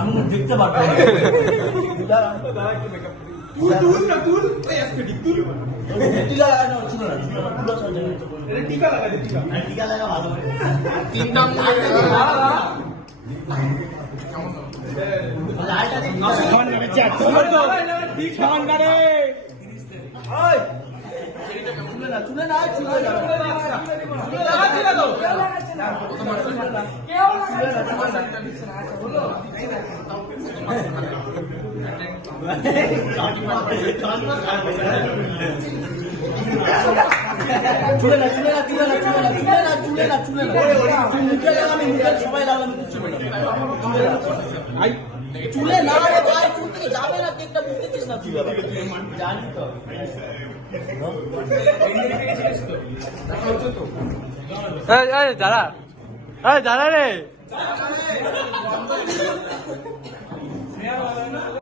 আমি দেখতে পারবো টিকা লাগা ভালো চুলে না চুলে না রে ভাই, চুল থেকে যাবে না, কেকটা বুঝতেছিস না তুই জানি তো। যারা রে